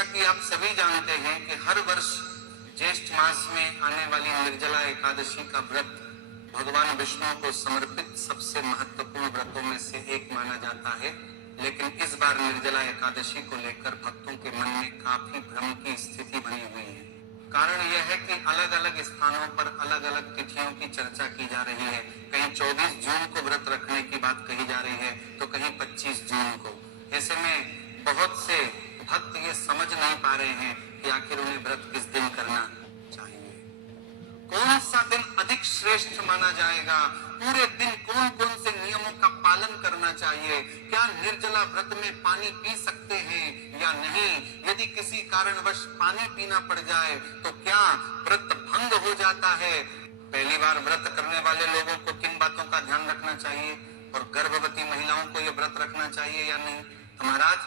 जैसा कि आप सभी जानते हैं कि हर वर्ष ज्येष्ठ मास में आने वाली निर्जला एकादशी का व्रत भगवान विष्णु को समर्पित सबसे महत्वपूर्ण व्रतों में से एक माना जाता है। लेकिन इस बार निर्जला एकादशी को लेकर भक्तों के मन में काफी भ्रम की स्थिति बनी हुई है। कारण यह है कि अलग अलग स्थानों पर अलग अलग तिथियों की चर्चा की जा रही है। कहीं 24 जून को व्रत रखने की बात कही जा रही है तो कहीं 25 जून को। ऐसे में बहुत से भक्त ये समझ नहीं पा रहे हैं कि आखिर उन्हें व्रत किस दिन करना चाहिए, कौन सा दिन अधिक श्रेष्ठ माना जाएगा, पूरे दिन कौन कौन से नियमों का पालन करना चाहिए, क्या निर्जला व्रत में पानी पी सकते हैं या नहीं, यदि किसी कारणवश पानी पीना पड़ जाए तो क्या व्रत भंग हो जाता है, पहली बार व्रत करने वाले लोगों को किन बातों का ध्यान रखना चाहिए और गर्भवती महिलाओं को यह व्रत रखना चाहिए या नहीं। तो महाराज,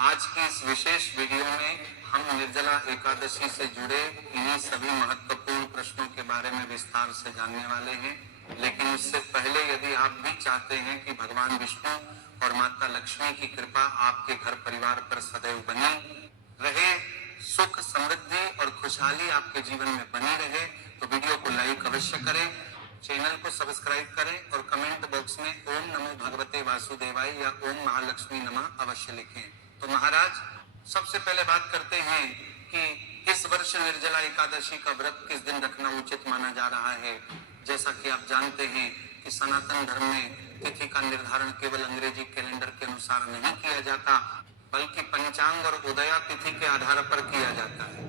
आज की इस विशेष वीडियो में हम निर्जला एकादशी से जुड़े इन्हीं सभी महत्वपूर्ण प्रश्नों के बारे में विस्तार से जानने वाले हैं। लेकिन उससे पहले यदि आप भी चाहते हैं कि भगवान विष्णु और माता लक्ष्मी की कृपा आपके घर परिवार पर सदैव बनी रहे, सुख समृद्धि और खुशहाली आपके जीवन में बनी रहे, तो वीडियो को लाइक अवश्य करें, चैनल को सब्सक्राइब करें और कमेंट बॉक्स में ओम नमो भगवते वासुदेवाय या ओम महालक्ष्मी नमः अवश्य लिखें। तो महाराज, सबसे पहले बात करते हैं कि इस वर्ष निर्जला एकादशी का व्रत किस दिन रखना उचित माना जा रहा है। जैसा कि आप जानते हैं कि सनातन धर्म में तिथि का निर्धारण केवल अंग्रेजी कैलेंडर के अनुसार नहीं किया जाता, बल्कि पंचांग और उदया तिथि के आधार पर किया जाता है।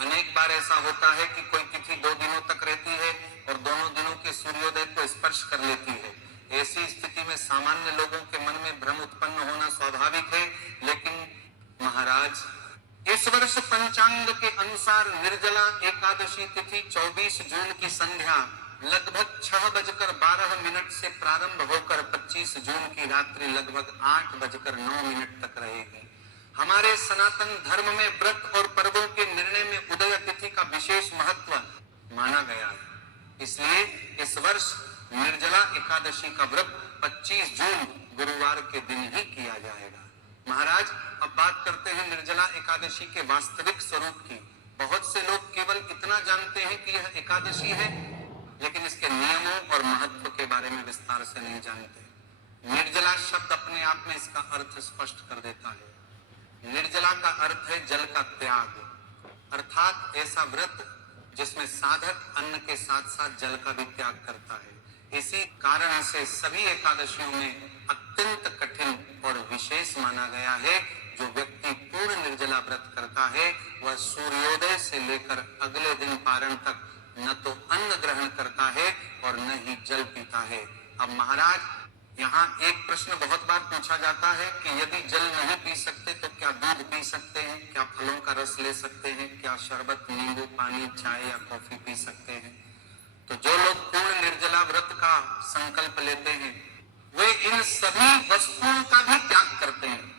अनेक बार ऐसा होता है कि कोई तिथि 2 दिनों तक रहती है और दोनों दिनों के सूर्योदय को स्पर्श कर लेती है। ऐसी स्थिति में सामान्य लोगों के मन में भ्रम उत्पन्न होना स्वाभाविक है। लेकिन महाराज, इस वर्ष पंचांग के अनुसार निर्जला एकादशी तिथि 24 जून की संध्या लगभग 6:12 से प्रारंभ होकर 25 जून की रात्रि लगभग 8:09 तक रहेगी। हमारे सनातन धर्म में व्रत और पर्वों के निर्णय में उदय तिथि का विशेष महत्व माना गया है। इसलिए इस वर्ष निर्जला एकादशी का व्रत 25 जून गुरुवार के दिन ही किया जाएगा। महाराज, अब बात करते हैं निर्जला एकादशी के वास्तविक स्वरूप की। बहुत से लोग केवल इतना जानते हैं कि यह एकादशी है, लेकिन इसके नियमों और महत्व के बारे में विस्तार से नहीं जानते। निर्जला शब्द अपने आप में इसका अर्थ स्पष्ट कर देता है। निर्जला का अर्थ है जल का त्याग, अर्थात ऐसा व्रत जिसमें साधक अन्न के साथ साथ जल का भी त्याग करता है। इसी कारण से सभी एकादशियों में अत्यंत कठिन और विशेष माना गया है। जो व्यक्ति पूर्ण निर्जला व्रत करता है वह सूर्योदय से लेकर अगले दिन पारण तक न तो अन्न ग्रहण करता है और न ही जल पीता है। अब महाराज, यहाँ एक प्रश्न बहुत बार पूछा जाता है कि यदि जल नहीं पी सकते तो क्या दूध पी सकते हैं, क्या फलों का रस ले सकते हैं, क्या शरबत, नींबू पानी, चाय या कॉफी पी सकते हैं। तो जो लोग पूर्ण निर्जला व्रत का संकल्प लेते हैं वे इन सभी वस्तुओं का भी त्याग करते हैं,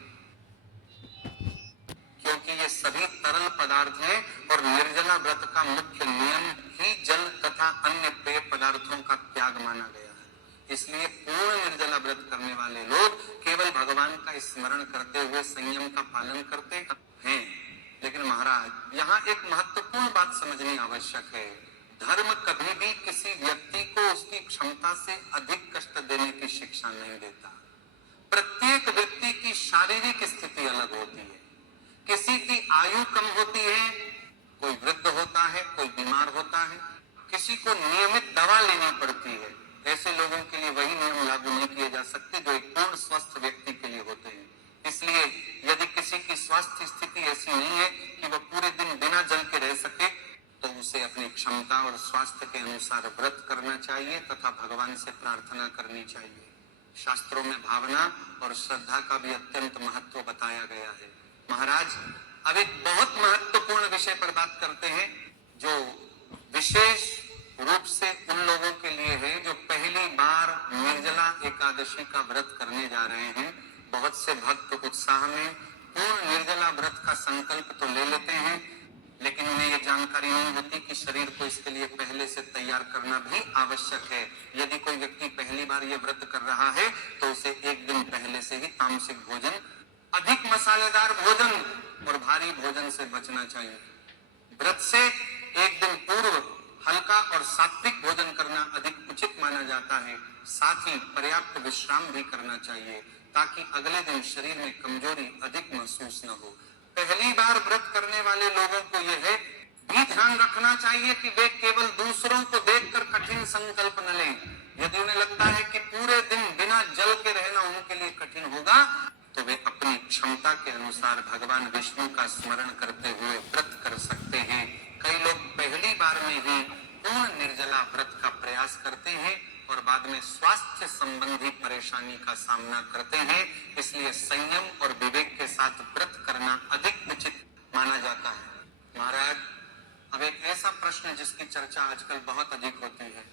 क्योंकि ये सभी तरल पदार्थ हैं और निर्जला व्रत का मुख्य नियम ही जल तथा अन्य पेय पदार्थों का त्याग माना गया है। इसलिए पूर्ण निर्जला व्रत करने वाले लोग केवल भगवान का स्मरण करते हुए संयम का पालन करते हैं। लेकिन महाराज, यहाँ एक महत्वपूर्ण बात समझनी आवश्यक है। धर्म कभी भी किसी व्यक्ति को उसकी क्षमता से अधिक कष्ट देने की शिक्षा नहीं देता। प्रत्येक व्यक्ति की शारीरिक स्थिति अलग होती है। किसी की आयु कम होती है, कोई वृद्ध होता है, कोई बीमार होता है, किसी को नियमित दवा लेनी पड़ती है। ऐसे लोगों के लिए वही नियम लागू नहीं किए जा सकते जो एक पूर्ण स्वस्थ व्यक्ति के लिए होते हैं। इसलिए यदि किसी की स्वास्थ्य स्थिति ऐसी नहीं है कि वह पूरे दिन बिना जल के रह सके, तो उसे अपनी क्षमता और स्वास्थ्य के अनुसार व्रत करना चाहिए तथा भगवान से प्रार्थना करनी चाहिए। शास्त्रों में भावना और श्रद्धा का भी अत्यंत महत्व बताया गया है। महाराज, अब एक बहुत महत्वपूर्ण विषय पर बात करते हैं जो विशेष रूप से उन लोगों के लिए है जो पहली बार निर्जला एकादशी का व्रत करने जा रहे हैं। बहुत से भक्त उत्साह में पूर्ण निर्जला व्रत का संकल्प तो ले लेते हैं, लेकिन उन्हें यह जानकारी नहीं होती कि शरीर को इसके लिए पहले से तैयार करना भी आवश्यक है। यदि कोई व्यक्ति पहली बार यह व्रत कर रहा है तो उसे एक दिन पहले से ही तामसिक भोजन अधिक मसालेदार भोजन और भारी भोजन से बचना चाहिए। व्रत से एक दिन पूर्व हल्का और सात्विक भोजन करना अधिक उचित माना जाता है। साथ ही पर्याप्त विश्राम भी करना चाहिए ताकि अगले दिन शरीर में कमजोरी अधिक महसूस न हो। पहली बार व्रत करने वाले लोगों को यह भी ध्यान रखना चाहिए कि वे केवल दूसरों को देखकर कठिन संकल्प न लें। यदि उन्हें लगता है कि पूरे दिन बिना जल के रहना उनके लिए कठिन होगा तो वे अपनी क्षमता के अनुसार भगवान विष्णु का स्मरण करते हुए व्रत कर सकते हैं। कई लोग पहली बार में ही पूर्ण निर्जला व्रत का प्रयास करते हैं और बाद में स्वास्थ्य संबंधी परेशानी का सामना करते हैं। इसलिए संयम और विवेक के साथ व्रत करना अधिक उचित माना जाता है। महाराज, अब एक ऐसा प्रश्न जिसकी चर्चा आजकल बहुत अधिक होती है।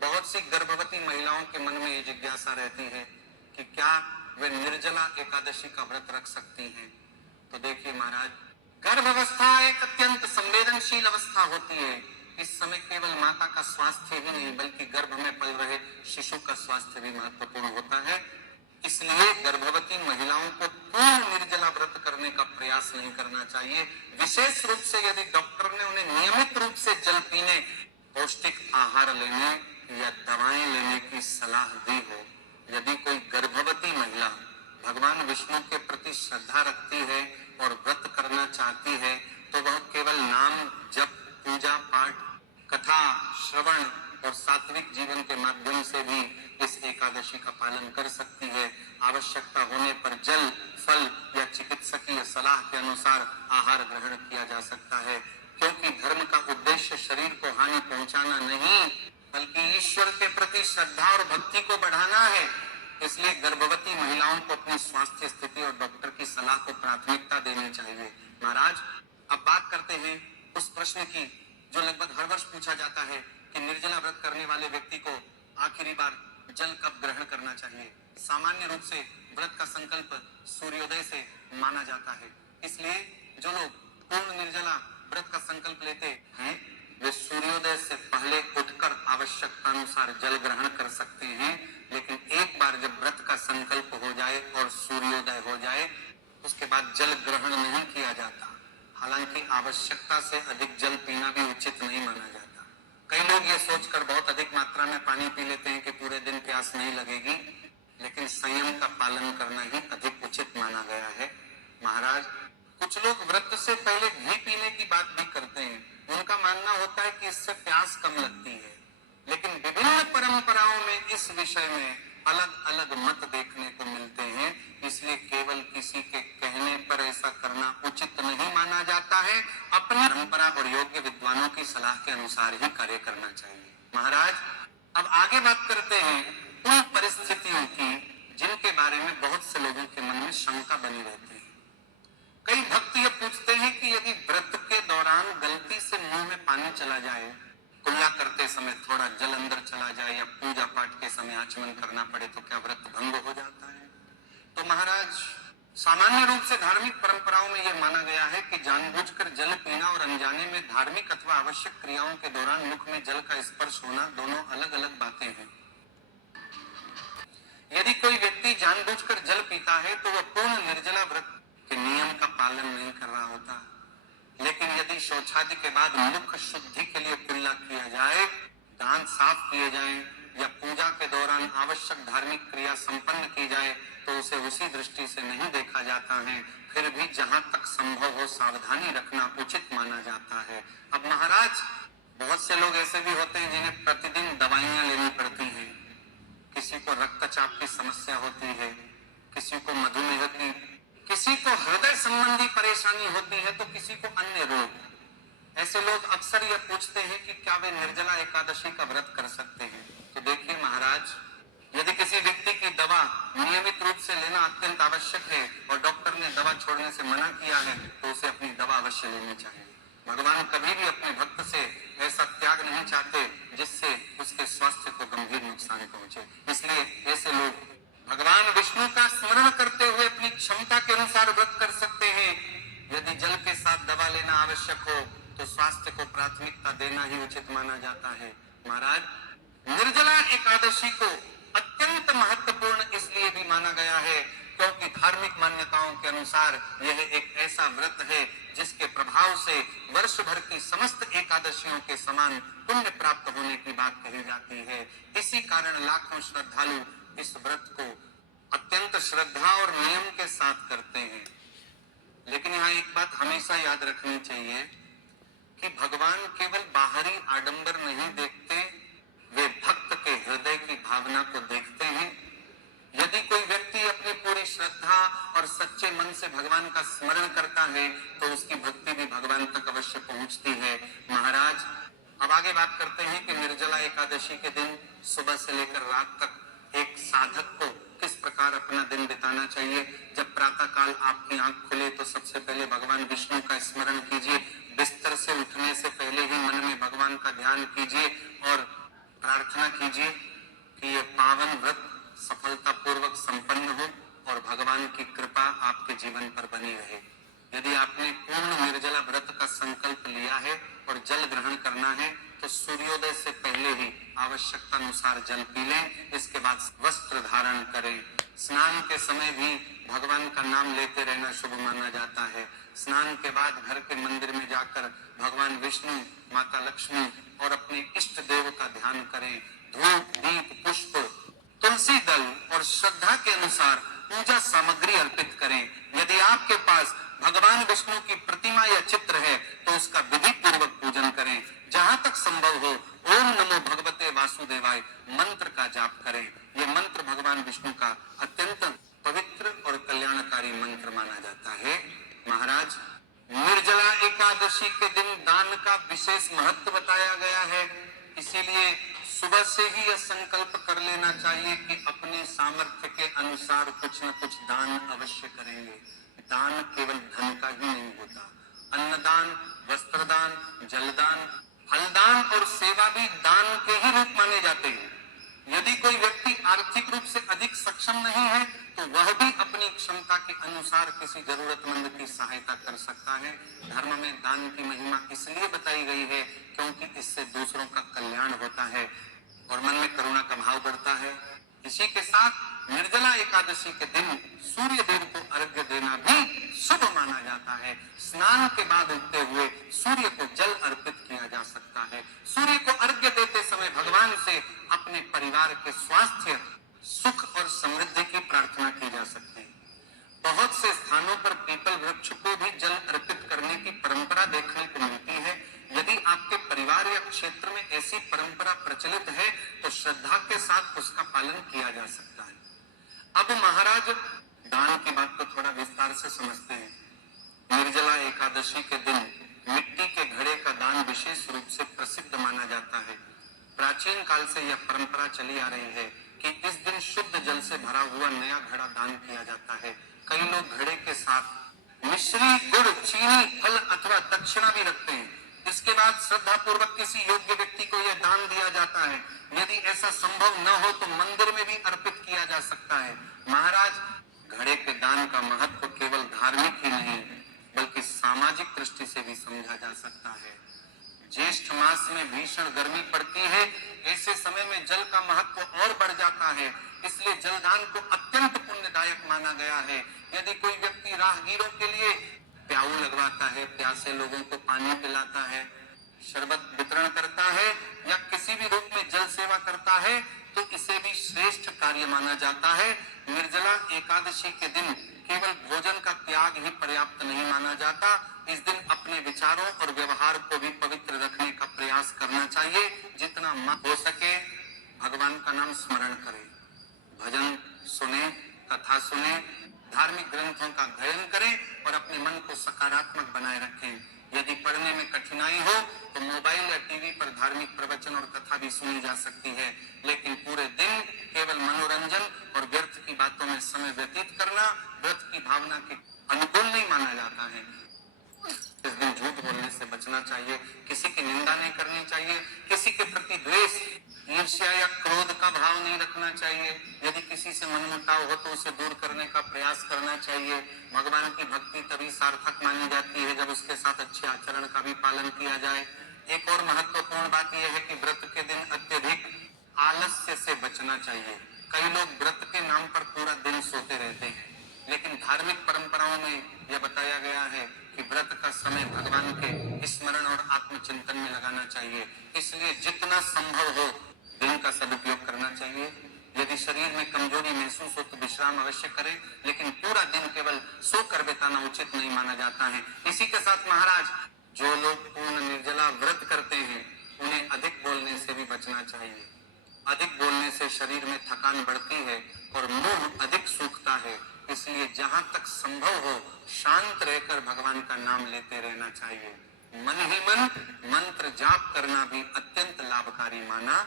बहुत सी गर्भवती महिलाओं के मन में ये जिज्ञासा रहती है कि क्या वे निर्जला एकादशी का व्रत रख सकती हैं। तो देखिए महाराज, गर्भावस्था एक अत्यंत संवेदनशील अवस्था होती है। इस समय केवल माता का स्वास्थ्य ही नहीं बल्कि गर्भ में पल रहे शिशु का स्वास्थ्य भी महत्वपूर्ण होता है। इसलिए गर्भवती महिलाओं को पूर्ण निर्जला व्रत करने का प्रयास नहीं करना चाहिए। विशेष रूप से यदि डॉक्टर ने उन्हें नियमित रूप से जल पीने, पौष्टिक आहार लेने या दवाएं लेने की सलाह दी हो। यदि कोई गर्भवती महिला भगवान विष्णु के प्रति श्रद्धा रखती है और व्रत करना चाहती है तो वह केवल नाम जप, पूजा पाठ, कथा श्रवण और सात्विक जीवन के माध्यम से भी इस एकादशी का पालन कर सकती है। आवश्यकता होने पर जल, फल या चिकित्सकीय सलाह के अनुसार आहार ग्रहण किया जा सकता है, क्योंकि धर्म का उद्देश्य शरीर को हानि पहुंचाना नहीं बल्कि ईश्वर के प्रति श्रद्धा और भक्ति को बढ़ाना है। इसलिए गर्भवती महिलाओं को अपनी स्वास्थ्य स्थिति और डॉक्टर की सलाह को प्राथमिकता देनी चाहिए। महाराज, अब बात करते हैं उस प्रश्न की जो लगभग हर वर्ष पूछा जाता है कि निर्जला व्रत करने वाले व्यक्ति को आखिरी बार जल कब ग्रहण करना चाहिए। सामान्य रूप से व्रत का संकल्प सूर्योदय से माना जाता है। इसलिए जो लोग पूर्ण निर्जला व्रत का संकल्प लेते हैं वे सूर्योदय से पहले उठकर आवश्यकता अनुसार जल ग्रहण कर सकते हैं। लेकिन एक बार जब व्रत का संकल्प हो जाए और सूर्योदय हो जाए उसके बाद जल ग्रहण नहीं किया जाता। हालांकि आवश्यकता से अधिक जल पीना भी उचित नहीं माना जाता। कई लोग ये सोचकर बहुत अधिक मात्रा में पानी पी लेते हैं कि पूरे दिन प्यास नहीं लगेगी, लेकिन संयम का पालन करना ही अधिक उचित माना गया है। महाराज, कुछ लोग व्रत से पहले घी पीने की बात भी करते हैं। उनका मानना होता है कि इससे प्यास कम लगती है, लेकिन विभिन्न परंपराओं में इस विषय में अलग अलग मत देखने को मिलते हैं। इसलिए केवल किसी के कहने पर ऐसा करना उचित नहीं माना जाता है। अपनी परंपरा और योग्य विद्वानों की सलाह के अनुसार ही कार्य करना चाहिए। महाराज, अब आगे बात करते हैं उन परिस्थितियों की जिनके बारे में बहुत से लोगों के मन में शंका बनी रहती है। कई भक्त ये पूछते हैं कि यदि व्रत के दौरान गलती से मुंह में पानी चला जाए, कुल्ला करते समय थोड़ा जल अंदर चला जाए या पूजा पाठ के समय आचमन करना पड़े तो क्या व्रत भंग हो जाता है। तो महाराज, सामान्य रूप से धार्मिक परंपराओं में यह माना गया है कि जानबूझकर जल पीना और अनजाने में धार्मिक अथवा आवश्यक क्रियाओं के दौरान मुख में जल का स्पर्श होना दोनों अलग अलग बातें हैं। यदि कोई व्यक्ति जानबूझकर जल पीता है तो वह पूर्ण निर्जला व्रत के नियम का पालन नहीं कर रहा होता। लेकिन यदि शौचादि के बाद मुख शुद्धि के लिए कुल्ला किया जाए, दांत साफ किए जाएं या पूजा के दौरान आवश्यक धार्मिक क्रिया संपन्न की जाए तो उसे उसी दृष्टि से नहीं देखा जाता है। फिर भी जहां तक संभव हो सावधानी रखना उचित माना जाता है। अब महाराज, बहुत से लोग ऐसे भी होते हैं जिन्हें प्रतिदिन दवाइयां लेनी पड़ती हैं। किसी को रक्तचाप की समस्या होती है, किसी को मधुमेह की, किसी को हृदय संबंधी परेशानी होती है तो किसी को अन्य रोग। ऐसे लोग अक्सर यह पूछते हैं कि क्या वे निर्जला एकादशी का व्रत कर सकते हैं। तो देखिए महाराज, यदि किसी व्यक्ति की दवा नियमित रूप से लेना अत्यंत आवश्यक है और डॉक्टर ने दवा छोड़ने से मना किया है तो उसे अपनी दवा अवश्य लेनी चाहिए। भगवान कभी भी अपने भक्त से ऐसा त्याग नहीं चाहते जिससे उसके स्वास्थ्य को गंभीर नुकसान पहुंचे। इसलिए ऐसे लोग भगवान विष्णु का स्मरण करते हुए अपनी क्षमता के अनुसार व्रत कर सकते हैं। यदि जल के साथ दवा लेना आवश्यक हो तो स्वास्थ्य को प्राथमिकता देना ही उचित माना जाता है। महाराज, निर्जला एकादशी को अत्यंत महत्वपूर्ण इसलिए भी माना गया है क्योंकि धार्मिक मान्यताओं के अनुसार यह एक ऐसा व्रत है जिसके प्रभाव से वर्ष भर की समस्त एकादशियों के समान पुण्य प्राप्त होने की बात कही जाती है। इसी कारण लाखों श्रद्धालु इस व्रत को अत्यंत श्रद्धा और नियम के साथ करते हैं। लेकिन यहाँ एक बात हमेशा याद रखनी चाहिए कि भगवान केवल बाहरी आडंबर नहीं देखते, वे भक्त के हृदय की भावना को देखते हैं। यदि कोई व्यक्ति अपनी पूरी श्रद्धा और सच्चे मन से भगवान का स्मरण करता है तो उसकी भक्ति भी भगवान तक अवश्य पहुंचती है। महाराज, अब आगे बात करते हैं कि निर्जला एकादशी के दिन सुबह से लेकर रात तक एक साधक को किस प्रकार अपना दिन बिताना चाहिए। जब प्रातः काल आपकी आंख खुले तो सबसे पहले भगवान विष्णु का स्मरण कीजिए। बिस्तर से उठने से पहले ही मन में भगवान का ध्यान कीजिए और प्रार्थना कीजिए कि यह पावन व्रत सफलता पूर्वक संपन्न हो और भगवान की कृपा आपके जीवन पर बनी रहे। यदि आपने पूर्ण निर्जला व्रत का संकल्प लिया है और जल ग्रहण करना है तो सूर्योदय से पहले ही आवश्यकता अनुसार जल पी लें। इसके बाद वस्त्र धारण करें। स्नान के समय भी भगवान का नाम लेते रहना शुभ माना जाता है। स्नान के बाद घर के मंदिर में जाकर भगवान विष्णु, माता लक्ष्मी और अपने इष्ट देव का ध्यान करें। धूप, दीप, पुष्प, तुलसी दल और श्रद्धा के अनुसार पूजा सामग्री अर्पित करें। यदि आपके पास भगवान विष्णु की प्रतिमा या चित्र है तो उसका विधि पूर्वक पूजन करें। जहां तक संभव हो ओम नमो भगवते वासुदेवाय मंत्र का जाप करें। यह मंत्र भगवान विष्णु का अत्यंत पवित्र और कल्याणकारी मंत्र माना जाता है। महाराज, निर्जला एकादशी के दिन दान का विशेष महत्व बताया गया है, इसीलिए सुबह से ही यह संकल्प कर लेना चाहिए कि अपने सामर्थ्य के अनुसार कुछ न कुछ दान अवश्य करेंगे। दान केवल धन का ही नहीं होता, अन्नदान, वस्त्रदान, जलदान, फलदान और सेवा भी दान के ही रूप माने जाते हैं। यदि कोई व्यक्ति आर्थिक रूप से अधिक सक्षम नहीं है तो वह भी अपनी क्षमता के अनुसार किसी जरूरतमंद की सहायता कर सकता है। धर्म में दान की महिमा इसलिए बताई गई है क्योंकि इससे दूसरों का कल्याण होता है और मन में करुणा का भाव बढ़ता है। इसी के साथ निर्जला एकादशी के दिन सूर्य देव को अर्घ्य देना भी शुभ माना जाता है। स्नान के बाद उगते हुए सूर्य को जल अर्पित किया जा सकता है। सूर्य को अर्घ्य देते समय भगवान से अपने परिवार के स्वास्थ्य, सुख और समृद्धि की प्रार्थना की जा सकती है। बहुत से स्थानों पर पीपल वृक्ष को भी जल अर्पित करने की परंपरा देखने को मिलती है। यदि आपके परिवार या क्षेत्र में ऐसी परंपरा प्रचलित है तो श्रद्धा के साथ उसका पालन किया जा सकता है। अब महाराज, दान की बात को थोड़ा विस्तार से समझते हैं। निर्जला एकादशी के दिन मिट्टी के घड़े का दान विशेष रूप से प्रसिद्ध माना जाता है। प्राचीन काल से यह परंपरा चली आ रही है कि इस दिन शुद्ध जल से भरा हुआ नया घड़ा दान किया जाता है। कई लोग घड़े के साथ मिश्री, गुड़, चीनी, फल अथवा दक्षिणा भी रखते हैं। इसके बाद श्रद्धा पूर्वक किसी योग्य व्यक्ति को यह दान दिया जाता है। यदि ऐसा संभव न हो तो मंदिर में भी अर्पित किया जा सकता है। महाराज, घड़े के दान का महत्व केवल धार्मिक ही नहीं बल्कि सामाजिक दृष्टि से भी समझा जा सकता है। ज्येष्ठ मास में भीषण गर्मी पड़ती है, ऐसे समय में जल का महत्व और बढ़ जाता है, इसलिए जलदान को अत्यंत पुण्यदायक माना गया है। यदि कोई व्यक्ति राहगीरों के लिए प्याऊ लगवाता है, प्यासे लोगों को पानी पिलाता है, शरबत वितरण करता है या किसी भी रूप में जल सेवा करता है तो इसे भी श्रेष्ठ कार्य माना जाता है। निर्जला एकादशी के दिन केवल भोजन का त्याग ही पर्याप्त नहीं माना जाता। इस दिन अपने विचारों और व्यवहार को भी पवित्र रखने का प्रयास करना चाहिए। जितना हो सके भगवान का नाम स्मरण करें, भजन सुने, कथा सुने, धार्मिक ग्रंथों का अध्ययन करें और अपने मन को सकारात्मक बनाए रखें। यदि पढ़ने में कठिनाई हो तो मोबाइल या टीवी पर धार्मिक प्रवचन और कथा भी सुनी जा सकती है, लेकिन पूरे दिन केवल मनोरंजन और व्यर्थ की बातों में समय व्यतीत करना व्रत की भावना के अनुकूल नहीं माना जाता है। इस दिन झूठ बोलने से बचना चाहिए, किसी की निंदा नहीं करनी चाहिए, किसी के प्रति द्वेष, ईर्ष्या या क्रोध का भाव नहीं रखना चाहिए। यदि किसी से मनमुटाव हो तो उसे दूर करने का प्रयास करना चाहिए। भगवान की भक्ति तभी सार्थक मानी जाती है जब उसके साथ अच्छे आचरण का भी पालन किया जाए। एक और महत्वपूर्ण बात यह है कि व्रत के दिन अत्यधिक आलस्य से बचना चाहिए। कई लोग व्रत के नाम पर पूरा दिन सोते रहते हैं, लेकिन टिप्पणियों में यह बताया गया है कि व्रत का समय भगवान के स्मरण और आत्मचिंतन में लगाना चाहिए। इसलिए जितना संभव हो दिन का सदुपयोग करना चाहिए। यदि शरीर में कमजोरी महसूस हो तो विश्राम अवश्य करें, लेकिन पूरा दिन केवल सोकर बिताना उचित नहीं माना जाता है। इसी के साथ महाराज, जो लोग पूर्ण निर्जला व्रत करते हैं उन्हें अधिक बोलने से भी बचना चाहिए। अधिक बोलने से शरीर में थकान बढ़ती है और मुंह अधिक सूखता है। इसलिए जहां तक संभव हो शांत रहकर भगवान का नाम लेते रहना चाहिए। मन ही मन मंत्र जाप करना भी अत्यंत लाभकारी माना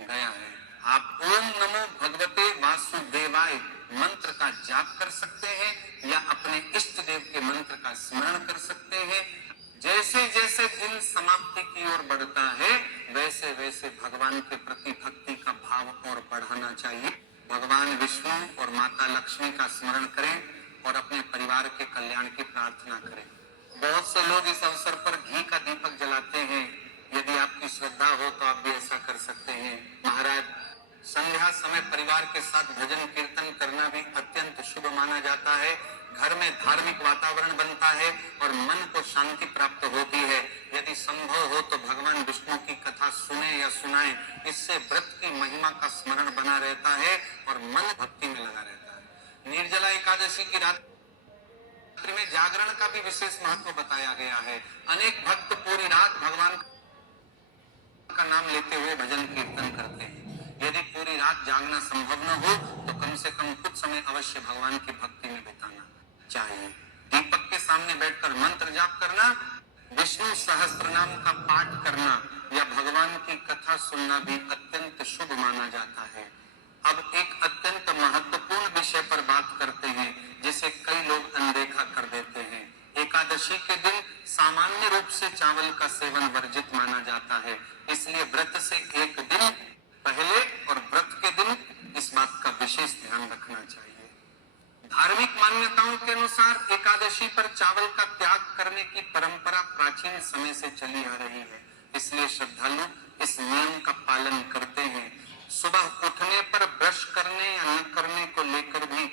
गया है। आप ओम नमो भगवते वासुदेवाय मंत्र का जाप कर सकते हैं या अपने इष्ट देव के मंत्र का स्मरण कर सकते हैं। जैसे जैसे दिन समाप्ति की ओर बढ़ता है वैसे वैसे भगवान के प्रति भक्ति का भाव और बढ़ाना चाहिए। भगवान विष्णु और माता लक्ष्मी का स्मरण करें और अपने परिवार के कल्याण की प्रार्थना करें। बहुत से लोग इस अवसर पर घी का दीपक जलाते हैं। यदि आपकी श्रद्धा हो तो आप भी ऐसा कर सकते हैं। महाराज, संध्या समय परिवार के साथ भजन कीर्तन करना भी अत्यंत शुभ माना जाता है। घर में धार्मिक वातावरण बनता है और मन को शांति प्राप्त होती है। यदि संभव हो तो भगवान विष्णु की कथा सुने या सुनाएं। इससे व्रत की महिमा का स्मरण बना रहता है और मन भक्ति में लगा रहता है। निर्जला एकादशी की रात्रि में जागरण का भी विशेष महत्व बताया गया है। अनेक भक्त पूरी रात भगवान का नाम लेते हुए भजन कीर्तन करते हैं। यदि पूरी रात जागना संभव न हो तो कम से कम कुछ समय अवश्य भगवान की भक्ति में बिताना चाहिए। दीपक के सामने बैठकर मंत्र जाप करना, विष्णु सहस्त्रनाम का पाठ करना या भगवान की कथा सुनना भी अत्यंत शुभ माना जाता है। अब एक अत्यंत महत्वपूर्ण विषय पर बात करते हैं जिसे कई लोग अनदेखा कर देते हैं। एकादशी के दिन सामान्य रूप से चावल का सेवन वर्जित माना जाता है। इसलिए व्रत से एक दिन पहले और व्रत के दिन इस बात का विशेष ध्यान रखना चाहिए। धार्मिक मान्यताओं के अनुसार एकादशी पर चावल का त्याग करने की परंपरा प्राचीन समय से चली आ रही है। इसलिए श्रद्धालु इस नियम का पालन करते हैं। सुबह उठने पर ब्रश करने या न करने को लेकर भी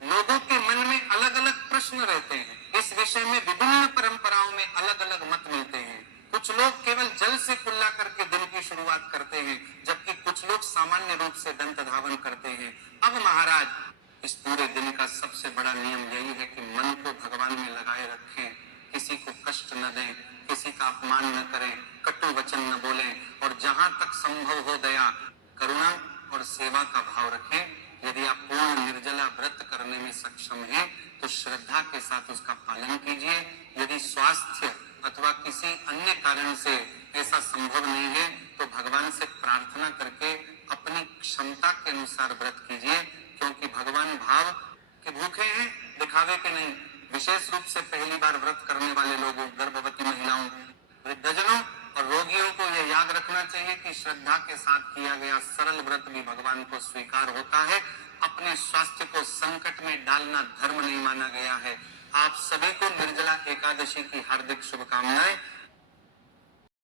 लोगों के मन में अलग अलग प्रश्न रहते हैं। इस विषय में विभिन्न परंपराओं में अलग अलग मत मिलते हैं। कुछ लोग केवल जल से कुल्ला करके दिन की शुरुआत करते हैं, जबकि कुछ लोग सामान्य रूप से दंत धावन करते हैं। अब महाराज, इस पूरे दिन का सबसे बड़ा नियम यही है कि मन को भगवान में लगाए रखें, किसी को कष्ट न दें, किसी का अपमान न करें, कटु वचन न बोलें और जहां तक संभव हो दया, करुणा और सेवा का भाव रखें। यदि आप पूर्ण निर्जला व्रत करने में सक्षम हैं तो श्रद्धा के साथ उसका पालन कीजिए। यदि स्वास्थ्य अथवा किसी अन्य कारण से ऐसा संभव नहीं है तो भगवान से प्रार्थना करके अपनी क्षमता के अनुसार व्रत कीजिए, क्योंकि भगवान भाव के भूखे हैं, दिखावे के नहीं। विशेष रूप से पहली बार व्रत करने वाले लोगों, गर्भवती महिलाओं, वृद्धजनों और रोगियों को यह याद रखना चाहिए कि श्रद्धा के साथ किया गया सरल व्रत भी भगवान को स्वीकार होता है। अपने स्वास्थ्य को संकट में डालना धर्म नहीं माना गया है। आप सभी को निर्जला एकादशी की हार्दिक शुभकामनाएं।